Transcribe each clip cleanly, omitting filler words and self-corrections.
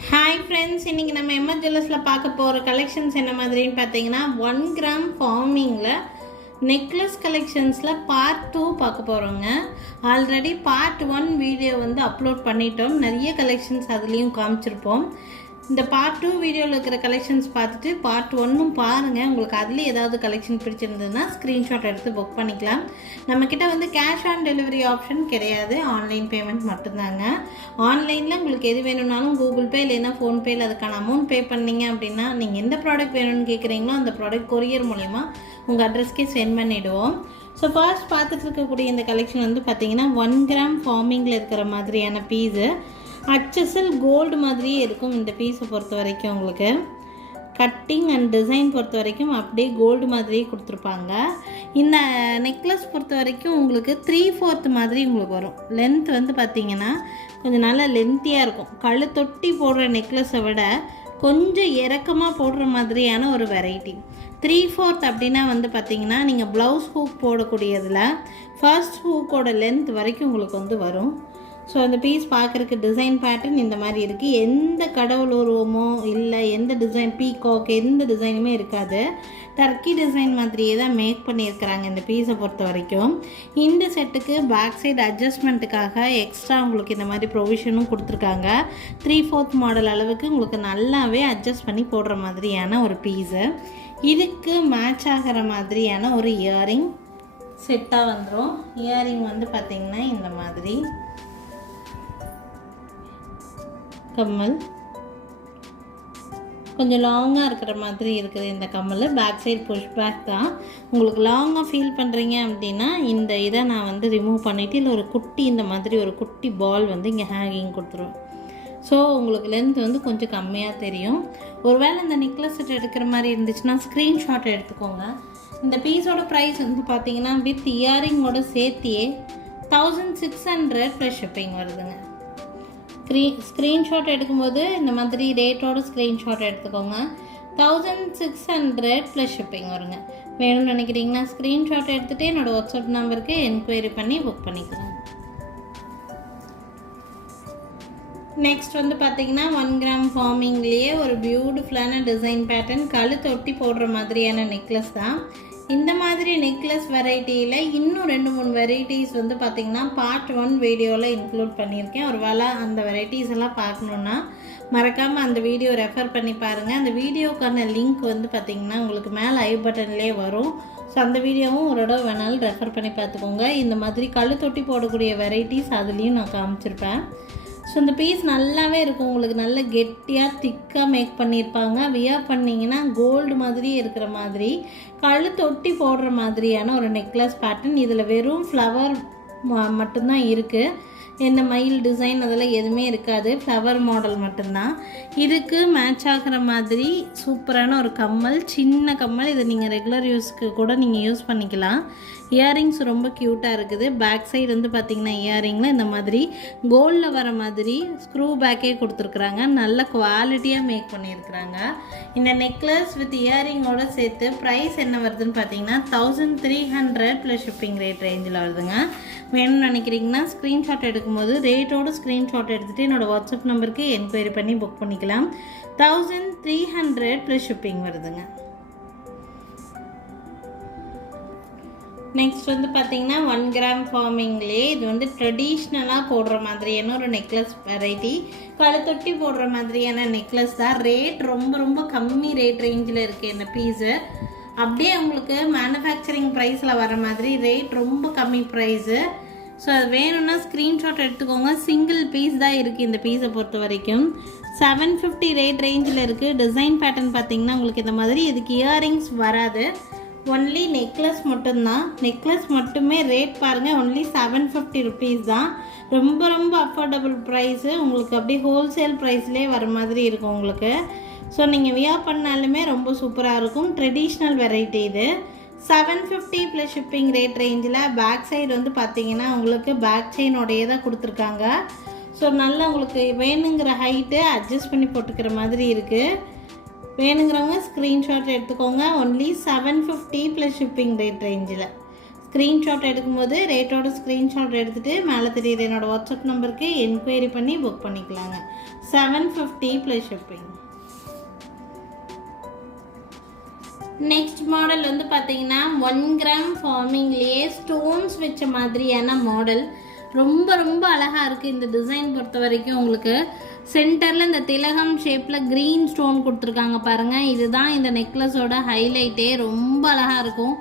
Hi friends, இன்றைக்கி நம்ம MS ஜுவல்லர்ஸில் பார்க்க போகிற கலெக்ஷன்ஸ் என்ன மாதிரின்னு பார்த்தீங்கன்னா 1 கிராம் ஃபார்மிங்கில் நெக்லஸ் கலெக்ஷன்ஸில் பார்ட் 2 பார்க்க போகிறோங்க. ஆல்ரெடி பார்ட் 1 வீடியோ வந்து அப்லோட் பண்ணிட்டோம். நிறைய கலெக்ஷன்ஸ் அதுலேயும் காமிச்சிருப்போம். இந்த பார்ட் 2 வீடியோவில் இருக்கிற கலெக்ஷன்ஸ் பார்த்துட்டு பார்ட் 1ம் பாருங்கள். உங்களுக்கு அதில் ஏதாவது கலெக்ஷன் பிடிச்சிருந்ததுன்னா ஸ்க்ரீன்ஷாட் எடுத்து புக் பண்ணிக்கலாம். நம்மக்கிட்ட வந்து கேஷ் ஆன் டெலிவரி ஆப்ஷன் கிடையாது, ஆன்லைன் பேமெண்ட் மட்டும்தாங்க. ஆன்லைனில் உங்களுக்கு எது வேணும்னாலும் கூகுள் பே இல்லைன்னா ஃபோன்பேயில் அதுக்கான அமௌண்ட் பே பண்ணிங்க அப்படின்னா நீங்கள் எந்த ப்ராடக்ட் வேணும்னு கேட்குறீங்களோ அந்த ப்ராடக்ட் கொரியர் மூலிமா உங்கள் அட்ரஸ்க்கே சென்ட் பண்ணிவிடுவோம். ஸோ ஃபர்ஸ்ட் பார்த்துட்டு இருக்கக்கூடிய இந்த கலெக்ஷன் வந்து பார்த்திங்கன்னா 1 கிராம் ஃபார்மிங்கில் இருக்கிற மாதிரியான பீஸு. HSL கோல்டு மாதிரியே இருக்கும் இந்த பீஸை பொறுத்த வரைக்கும். உங்களுக்கு கட்டிங் அண்ட் டிசைன் பொறுத்த வரைக்கும் அப்படியே கோல்டு மாதிரியே கொடுத்துருப்பாங்க. இந்த நெக்லஸ் பொறுத்த வரைக்கும் உங்களுக்கு 3/4 மாதிரி உங்களுக்கு வரும். லென்த் வந்து பார்த்திங்கன்னா கொஞ்சம் நல்லா லென்த்தியாக இருக்கும். கழுத்தொட்டி போடுற நெக்லஸை விட கொஞ்சம் இறக்கமாக போடுற மாதிரியான ஒரு வெரைட்டி. 3/4 அப்படின்னா வந்து பார்த்திங்கன்னா நீங்கள் ப்ளவுஸ் ஹூக் போடக்கூடியதில் ஃபர்ஸ்ட் ஹூக்கோட லென்த் வரைக்கும் உங்களுக்கு வந்து வரும். ஸோ அந்த பீஸ் பார்க்குறதுக்கு டிசைன் பேட்டர்ன் இந்த மாதிரி இருக்குது. எந்த கடவுள் உருவமோ இல்லை எந்த டிசைன் பீகாக் எந்த டிசைனுமே இருக்காது. டர்க்கி டிசைன் மாதிரியே தான் மேக் பண்ணியிருக்கிறாங்க இந்த பீஸை பொறுத்த வரைக்கும். இந்த செட்டுக்கு பேக் சைடு அட்ஜஸ்ட்மெண்ட்டுக்காக எக்ஸ்ட்ரா உங்களுக்கு இந்த மாதிரி ப்ரொவிஷனும் கொடுத்துருக்காங்க. 3/4 மாடல் அளவுக்கு உங்களுக்கு நல்லாவே அட்ஜஸ்ட் பண்ணி போடுற மாதிரியான ஒரு பீஸு. இதுக்கு மேட்ச் ஆகிற மாதிரியான ஒரு இயரிங் செட்டாக வந்துடும். இயரிங் வந்து பார்த்திங்கன்னா இந்த மாதிரி கம்மல் கொஞ்சம் லாங்காக இருக்கிற மாதிரி இருக்குது இந்த கம்மல். பேக் சைடு புஷ் பேக் தான். உங்களுக்கு லாங்காக ஃபீல் பண்ணுறீங்க அப்படின்னா இந்த இதை நான் வந்து ரிமூவ் பண்ணிவிட்டு இல்லை ஒரு குட்டி இந்த மாதிரி ஒரு குட்டி பால் வந்து இங்கே ஹேங்கிங் கொடுத்துருவேன். ஸோ உங்களுக்கு லென்த் வந்து கொஞ்சம் கம்மியாக தெரியும். ஒருவேளை இந்த நெக்லஸ் செட் எடுக்கிற மாதிரி இருந்துச்சுன்னா ஸ்க்ரீன்ஷாட் எடுத்துக்கோங்க. இந்த பீஸோட ப்ரைஸ் வந்து பார்த்தீங்கன்னா வித் இயரிங்கோட சேர்த்தியே 1600 ப்ளஸ் ஷிப்பிங் வருதுங்க. ஸ்க்ரீன்ஷாட் எடுக்கும்போது இந்த மாதிரி ரேட்டோட ஸ்க்ரீன்ஷாட் எடுத்துக்கோங்க. 1600 ப்ளஸ் ஷிப்பிங் வருங்க. வேணும்னு நினைக்கிறீங்கன்னா ஸ்க்ரீன்ஷாட் எடுத்துகிட்டு என்னோடய வாட்ஸ்அப் நம்பருக்கு என்கொயரி பண்ணி புக் பண்ணிக்கலாம். நெக்ஸ்ட் வந்து பார்த்திங்கன்னா 1 கிராம் ஃபார்மிங்லேயே ஒரு பியூட்டிஃபுல்லான டிசைன் பேட்டர்ன் கழுத்தொட்டி போடுற மாதிரியான நெக்லஸ் தான். இந்த மாதிரி நெக்லஸ் வெரைட்டியில் இன்னும் 2-3 வெரைட்டிஸ் வந்து பார்த்திங்கன்னா பார்ட் 1 வீடியோவில் இன்க்ளூட் பண்ணியிருக்கேன். ஒரு வேளை அந்த வெரைட்டிஸ் எல்லாம் பார்க்கணுன்னா மறக்காமல் அந்த வீடியோ ரெஃபர் பண்ணி பாருங்கள். அந்த வீடியோக்கான லிங்க் வந்து பார்த்திங்கன்னா உங்களுக்கு மேலே ஐ பட்டன்லேயே வரும். ஸோ அந்த வீடியோவும் ஒரு தடவை வேணாலும் ரெஃபர் பண்ணி பார்த்துக்கோங்க. இந்த மாதிரி கழுத்தொட்டி போடக்கூடிய வெரைட்டிஸ் அதுலேயும் நான் காமிச்சிருப்பேன். ஸோ இந்த பீஸ் நல்லாவே இருக்கும். உங்களுக்கு நல்ல கெட்டியாக திக்காக மேக் பண்ணியிருப்பாங்க. வியர் பண்ணிங்கன்னா கோல்டு மாதிரியே இருக்கிற மாதிரி கழுத்தொட்டி போடுற மாதிரியான ஒரு நெக்லஸ் பேட்டர்ன். இதில் வெறும் ஃப்ளவர் மட்டும்தான் இருக்குது. எந்த மயில் டிசைன் அதெல்லாம் எதுவுமே இருக்காது. ஃப்ளவர் மாடல் மட்டும்தான். இதுக்கு மேட்ச் ஆகிற மாதிரி சூப்பரான ஒரு கம்மல், சின்ன கம்மல். இதை நீங்கள் ரெகுலர் யூஸ்க்கு கூட நீங்கள் யூஸ் பண்ணிக்கலாம். இயரிங்ஸ் ரொம்ப க்யூட்டாக இருக்குது. பேக் சைடு வந்து பார்த்திங்கன்னா இயரிங்கில் இந்த மாதிரி கோல்டில் வர மாதிரி ஸ்க்ரூ பேக்கே கொடுத்துருக்குறாங்க. நல்ல குவாலிட்டியாக மேக் பண்ணியிருக்கிறாங்க. இந்த நெக்லஸ் வித் இயரிங்கோடு சேர்த்து ப்ரைஸ் என்ன வருதுன்னு பார்த்தீங்கன்னா 1300 ப்ளஸ் ஷிப்பிங் ரேட் ரேஞ்சில் வருதுங்க. வேணும்னு நினைக்கிறீங்கன்னா ஸ்க்ரீன்ஷாட் எடுக்கும்போது ரேட்டோட ஸ்க்ரீன்ஷாட் எடுத்துகிட்டு என்னோடய வாட்ஸ்அப் நம்பருக்கு என்கொயரி பண்ணி புக் பண்ணிக்கலாம். 1300 ப்ளஸ் ஷிப்பிங் வருதுங்க. நெக்ஸ்ட் வந்து பார்த்திங்கன்னா 1 கிராம் ஃபார்மிங்லேயே இது வந்து ட்ரெடிஷ்னலாக போடுற மாதிரியான ஒரு நெக்லஸ் வெரைட்டி. கழுத்தொட்டி போடுற மாதிரியான நெக்லஸ் தான். ரேட் ரொம்ப கம்மி ரேட் ரேஞ்சில் இருக்குது இந்த பீஸு. அப்படியே உங்களுக்கு மேனுஃபேக்சரிங் ப்ரைஸில் வர மாதிரி ரேட் ரொம்ப கம்மி ப்ரைஸு. ஸோ அது வேணும்னா ஸ்க்ரீன்ஷாட் எடுத்துக்கோங்க. சிங்கிள் பீஸ் தான் இருக்குது இந்த பீஸை பொறுத்த வரைக்கும். 750 ரேட் ரேஞ்சில் இருக்குது. டிசைன் பேட்டர்ன் பார்த்திங்கன்னா உங்களுக்கு இந்த மாதிரி இதுக்கு இயரிங்ஸ் வராது. ஒன்லி நெக்லஸ் மட்டும்தான். நெக்லஸ் மட்டுமே ரேட் பாருங்கள், ஒன்லி 750 ருபீஸ் தான். ரொம்ப அஃபோர்டபுள் ப்ரைஸு. உங்களுக்கு அப்படியே ஹோல்சேல் ப்ரைஸ்லேயே வர மாதிரி இருக்கும் உங்களுக்கு. ஸோ நீங்கள் வியர் பண்ணாலுமே ரொம்ப சூப்பராக இருக்கும். ட்ரெடிஷ்னல் வெரைட்டி இது. 750 ப்ளஸ் ஷிப்பிங் ரேட் ரேஞ்சில். பேக் சைடு வந்து பார்த்திங்கன்னா உங்களுக்கு பேக் செயினோடையே தான் கொடுத்துருக்காங்க. ஸோ நல்லா உங்களுக்கு வேணுங்கிற ஹைட்டு அட்ஜஸ்ட் பண்ணி போட்டுக்கிற மாதிரி இருக்குது. வேணுங்கிறவங்க ஸ்க்ரீன்ஷாட் எடுத்துக்கோங்க. ஒன்லி 750 ப்ளஸ் ஷிப்பிங் ரேட் ரேஞ்சில். ஸ்க்ரீன்ஷாட் எடுக்கும்போது ரேட்டோட ஸ்க்ரீன்ஷாட் எடுத்துகிட்டு மேலே தெரியுது என்னோடய வாட்ஸ்அப் நம்பருக்கு என்கொயரி பண்ணி புக் பண்ணிக்கலாங்க. 750 ப்ளஸ் ஷிப்பிங். நெக்ஸ்ட் மாடல் வந்து பார்த்தீங்கன்னா 1 கிராம் ஃபார்மிங்லேயே ஸ்டோன்ஸ் வச்ச மாதிரியான மாடல். ரொம்ப ரொம்ப அழகாக இருக்குது இந்த டிசைன் பொறுத்த வரைக்கும். உங்களுக்கு சென்டரில் இந்த திலகம் ஷேப்பில் க்ரீன் ஸ்டோன் கொடுத்துருக்காங்க பாருங்கள். இதுதான் இந்த நெக்லஸோட ஹைலைட்டே. ரொம்ப அழகாக இருக்கும்.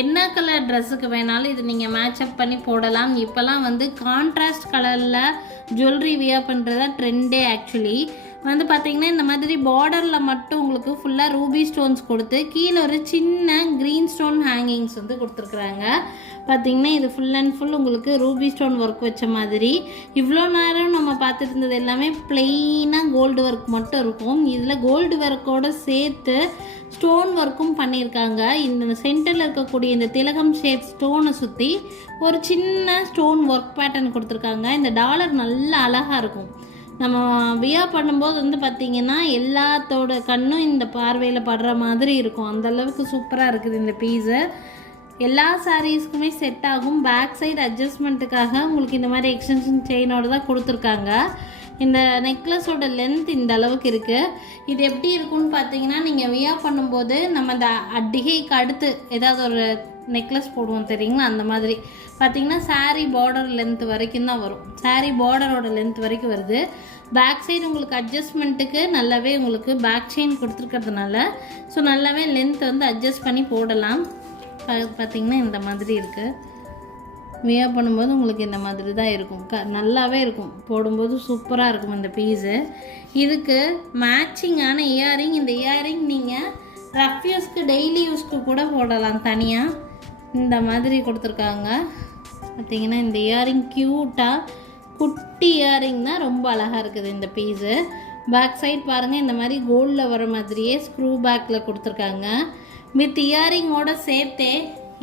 என்ன கலர் ட்ரெஸ்ஸுக்கு வேணாலும் இது நீங்கள் மேட்சப் பண்ணி போடலாம். இப்போல்லாம் வந்து கான்ட்ராஸ்ட் கலரில் ஜுவல்லரி வியர் பண்ணுறதா ட்ரெண்டே. ஆக்சுவலி வந்து பார்த்திங்கன்னா இந்த மாதிரி பார்டரில் மட்டும் உங்களுக்கு ஃபுல்லாக ரூபி ஸ்டோன்ஸ் கொடுத்து கீழே ஒரு சின்ன க்ரீன் ஸ்டோன் ஹேங்கிங்ஸ் வந்து கொடுத்துருக்குறாங்க. பார்த்திங்கன்னா இது ஃபுல் அண்ட் ஃபுல் உங்களுக்கு ரூபி ஸ்டோன் ஒர்க் வச்ச மாதிரி. இவ்வளோ நேரம் நம்ம பார்த்துட்டு இருந்தது எல்லாமே ப்ளெயினாக கோல்டு ஒர்க் மட்டும் இருக்கும். இதில் கோல்டு ஒர்க்கோடு சேர்த்து ஸ்டோன் ஒர்க்கும் பண்ணியிருக்காங்க. இந்த சென்டரில் இருக்கக்கூடிய இந்த திலகம் ஷேப் ஸ்டோனை சுற்றி ஒரு சின்ன ஸ்டோன் ஒர்க் பேட்டர்ன் கொடுத்துருக்காங்க. இந்த டாலர் நல்லா அழகாக இருக்கும். நம்ம வியர் பண்ணும்போது வந்து பார்த்திங்கன்னா எல்லாத்தோட கண்ணும் இந்த பார்வையில் படுற மாதிரி இருக்கும். அந்தளவுக்கு சூப்பராக இருக்குது இந்த பீஸு. எல்லா சாரீஸ்க்குமே செட் ஆகும். பேக் சைடு அட்ஜஸ்ட்மெண்ட்டுக்காக உங்களுக்கு இந்த மாதிரி எக்ஸ்டென்ஷன் செயினோடு தான் கொடுத்துருக்காங்க. இந்த நெக்லஸோட லென்த் இந்த அளவுக்கு இருக்குது. இது எப்படி இருக்குன்னு பார்த்தீங்கன்னா நீங்கள் வியர் பண்ணும்போது நம்ம இந்த அடிகைக்கு அடுத்து ஏதாவது ஒரு நெக்லஸ் போடுவோம் தெரியுங்களா, அந்த மாதிரி பார்த்தீங்கன்னா சாரீ பார்டர் லென்த் வரைக்கும் தான் வரும். சாரீ பார்டரோட லென்த் வரைக்கும் வருது. பேக் சைடு உங்களுக்கு அட்ஜஸ்ட்மெண்ட்டுக்கு நல்லாவே உங்களுக்கு பேக் செயின் கொடுத்துருக்கிறதுனால ஸோ நல்லாவே லென்த் வந்து அட்ஜஸ்ட் பண்ணி போடலாம். பார்த்திங்கன்னா இந்த மாதிரி இருக்குது. வியர் பண்ணும்போது உங்களுக்கு இந்த மாதிரி தான் இருக்கும். நல்லாவே இருக்கும். போடும்போது சூப்பராக இருக்கும் இந்த பீஸு. இதுக்கு மேட்சிங்கான இயரிங். இந்த இயரிங் நீங்கள் ரஃப் யூஸ்க்கு டெய்லி யூஸ்க்கு கூட போடலாம். தனியாக இந்த மாதிரி கொடுத்துருக்காங்க. பார்த்திங்கன்னா இந்த இயரிங் க்யூட்டாக குட்டி இயரிங் தான். ரொம்ப அழகாக இருக்குது இந்த பீஸு. பேக் சைட் பாருங்கள் இந்த மாதிரி கோல்டில் வர மாதிரியே ஸ்க்ரூ பேக்கில் கொடுத்துருக்காங்க. வித் இயரிங்கோட சேர்த்தே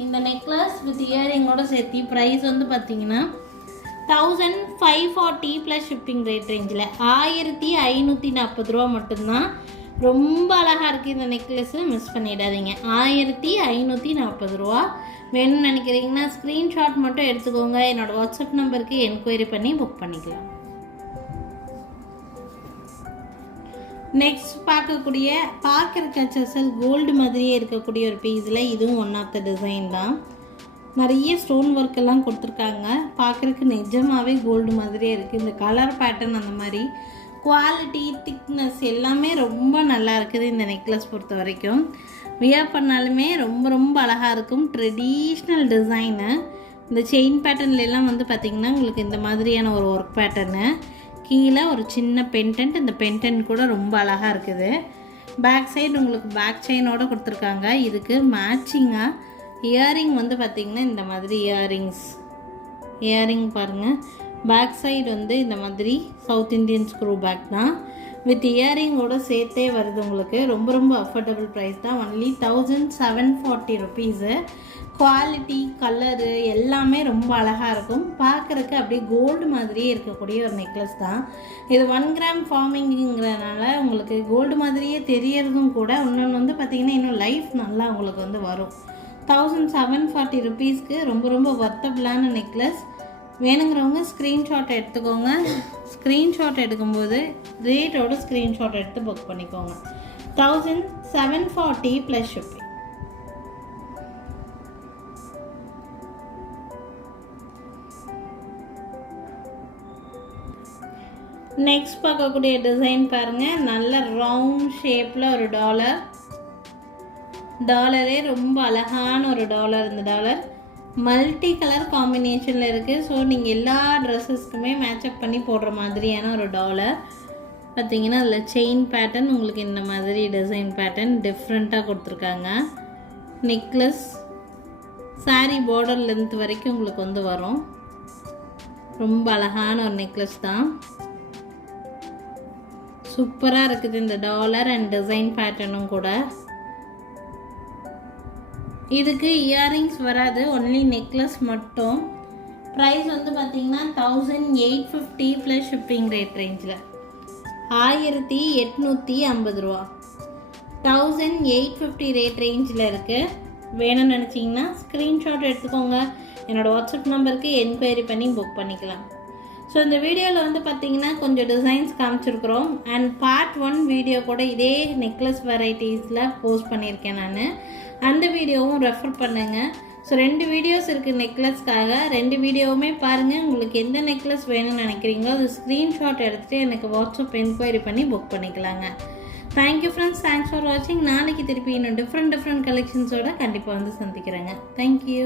இந்த நெக்லஸ் வித் இயரிங்கோட சேர்த்து ப்ரைஸ் வந்து பார்த்திங்கன்னா 1540 ப்ளஸ் ஷிப்பிங் ரேட் ரேஞ்சில் 1540 ரூபா மட்டும்தான். ரொம்ப அழகாக இருக்குது இந்த நெக்லஸ்ஸு. மிஸ் பண்ணிடாதீங்க. 1540 ரூபா. வேணும்னு நினைக்கிறீங்கன்னா ஸ்க்ரீன்ஷாட் மட்டும் எடுத்துக்கோங்க. என்னோடய வாட்ஸ்அப் நம்பருக்கு என்கொயரி பண்ணி புக் பண்ணிக்கலாம். நெக்ஸ்ட் பார்க்கக்கூடிய பார்க்கர் கச்சசல் கோல்டு மாதிரியே இருக்கக்கூடிய ஒரு பீஸில் இதுவும் ஒன் ஆஃப் த டிசைன் தான். நிறைய ஸ்டோன் ஒர்க் எல்லாம் கொடுத்துருக்காங்க. பார்க்குறதுக்கு நிஜமாகவே கோல்டு மாதிரியே இருக்குது. இந்த கலர் பேட்டர்ன் அந்த மாதிரி குவாலிட்டி திக்னஸ் எல்லாமே ரொம்ப நல்லா இருக்குது இந்த நெக்லஸ் பொறுத்த வரைக்கும். வியர் பண்ணாலுமே ரொம்ப ரொம்ப அழகாக இருக்கும். Traditional design. இந்த செயின் பேட்டர்ன்லாம் வந்து பார்த்திங்கன்னா உங்களுக்கு இந்த மாதிரியான ஒரு ஒர்க் பேட்டர்னு. கீழே ஒரு சின்ன பென்டென்ட். இந்த பென்டென்ட் கூட ரொம்ப அழகாக இருக்குது. பேக் சைடு உங்களுக்கு பேக் செயினோடு கொடுத்துருக்காங்க. இதுக்கு மேட்சிங்காக இயரிங் வந்து பார்த்திங்கன்னா இந்த மாதிரி இயரிங் பாருங்கள். பேக் சைடு வந்து இந்த மாதிரி சவுத் இண்டியன் ஸ்க்ரூ பேக் தான். வித் இயரிங்கோடு சேர்த்தே வருது உங்களுக்கு. ரொம்ப ரொம்ப அஃபோர்டபுள் ப்ரைஸ் தான். Only 1740 rupees. குவாலிட்டி கலரு எல்லாமே ரொம்ப அழகாக இருக்கும். பார்க்குறக்கு அப்படியே கோல்டு மாதிரியே இருக்கக்கூடிய ஒரு நெக்லஸ் தான். இது 1 கிராம் ஃபார்மிங்கிறதுனால உங்களுக்கு கோல்டு மாதிரியே தெரியறதும் கூட. இன்னொன்று வந்து பார்த்திங்கன்னா இன்னும் லைஃப் நல்லா உங்களுக்கு வந்து வரும். 1740 ருபீஸ்க்கு ரொம்ப ரொம்ப ஒர்த்தபுளான நெக்லஸ். வேணுங்கிறவங்க ஸ்க்ரீன்ஷாட் எடுத்துக்கோங்க. ஸ்க்ரீன்ஷாட் எடுக்கும்போது ரேட்டோட ஸ்க்ரீன்ஷாட் எடுத்து புக் பண்ணிக்கோங்க. 1740 ப்ளஸ் ஷிப்பிங். நெக்ஸ்ட் பார்க்கக்கூடிய டிசைன் பாருங்கள். நல்ல ரவுண்ட் ஷேப்பில் ஒரு டாலரே ரொம்ப அழகான ஒரு டாலர். இந்த டாலர் மல்டி கலர் காம்பினேஷனில் இருக்குது. ஸோ நீங்கள் எல்லா ட்ரெஸ்ஸஸ்க்குமே மேட்சப் பண்ணி போடுற மாதிரியான ஒரு டாலர். பார்த்திங்கன்னா அதில் செயின் பேட்டர்ன் உங்களுக்கு இந்த மாதிரி டிசைன் பேட்டர்ன் டிஃப்ரெண்ட்டாக கொடுத்துருக்காங்க. நெக்லஸ் சாரீ பார்டர் லென்த் வரைக்கும் உங்களுக்கு வந்து வரும். ரொம்ப அழகான ஒரு நெக்லஸ் தான். சூப்பராக இருக்குது இந்த டாலர் அண்ட் டிசைன் பேட்டர்னும் கூட. இதுக்கு இயரிங்ஸ் வராது. ஒன்லி நெக்லஸ் மட்டும். ப்ரைஸ் வந்து பார்த்திங்கன்னா 1850 ப்ளஸ் ஷிப்பிங் ரேட் ரேஞ்சில் 1850 ரூபா. 1850 ரேட் ரேஞ்சில் இருக்குது. வேணும்னு நினச்சிங்கன்னா ஸ்க்ரீன்ஷாட் எடுத்துக்கோங்க. என்னோடய வாட்ஸ்அப் நம்பருக்கு என்கொயரி பண்ணி புக் பண்ணிக்கலாம். ஸோ இந்த வீடியோவில் வந்து பார்த்திங்கன்னா கொஞ்சம் டிசைன்ஸ் காமிச்சிருக்கிறோம். அண்ட் பார்ட் 1 வீடியோ கூட இதே நெக்லஸ் வெரைட்டிஸில் போஸ்ட் பண்ணியிருக்கேன் நான். அந்த வீடியோவும் ரெஃபர் பண்ணுங்கள். ஸோ 2 வீடியோஸ் இருக்குது நெக்லஸ்க்காக. 2 வீடியோவுமே பாருங்கள். உங்களுக்கு எந்த நெக்லஸ் வேணும்னு நினைக்கிறீங்களோ அது ஸ்க்ரீன்ஷாட் எடுத்துகிட்டு எனக்கு வாட்ஸ்அப் என்கொயரி பண்ணி புக் பண்ணிக்கலாங்க. தேங்க்யூ ஃப்ரெண்ட்ஸ், தேங்க்ஸ் ஃபார் வாட்சிங். நாளைக்கு திருப்பி இன்னும் டிஃப்ரெண்ட் கலெக்ஷன்ஸோட கண்டிப்பாக வந்து சந்திக்கிறேங்க. தேங்க்யூ.